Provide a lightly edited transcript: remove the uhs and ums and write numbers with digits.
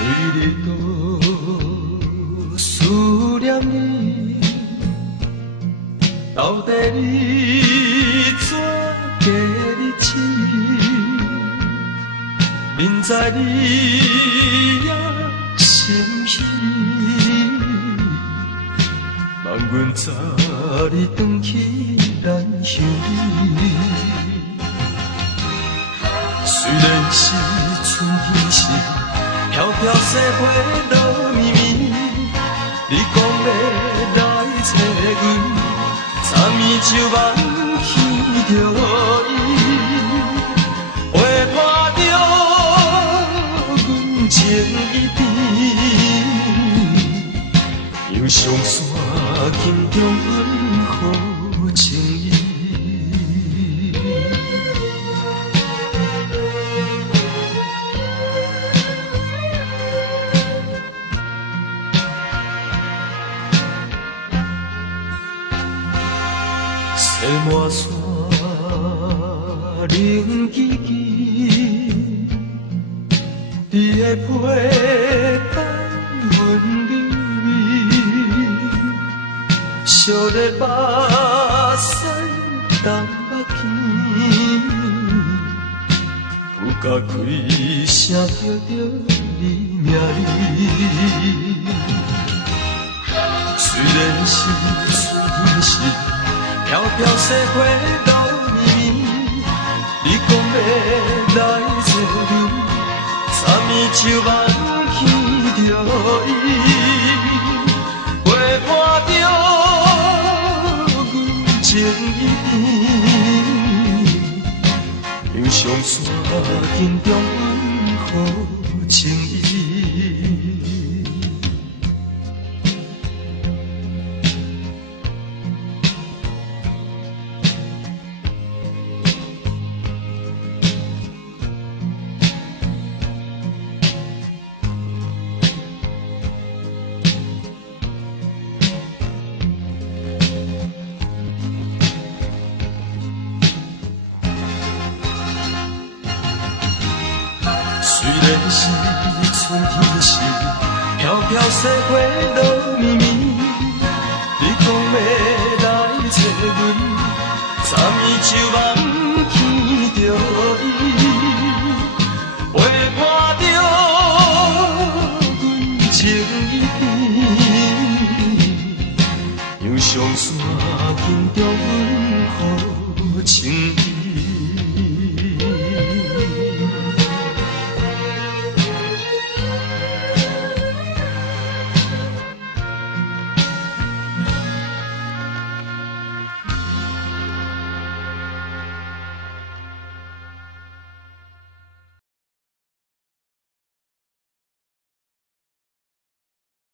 每日都思念你，到底你怎过日子？明知你也心虚，望阮早日转去咱乡里。虽然是春天时，飘飘细花落绵绵，你讲要来找阮，昨暝就望见着伊，花破着阮情意边，犹上山金中阮好情意。西满山冷吱吱，你的被等阮入眠，烧热目屎动目镜，有甲开声叫着你名字。虽然是春天时，飘飘细花落绵绵，你讲要来找阮，昨暝就望见着伊，花破着阮情意边，犹上山紧中阮好情意。虽然是春天时，飘飘细花落绵绵，你讲要来找阮，昨暝就望见着伊，花破着阮情意边，犹上山紧中阮好情。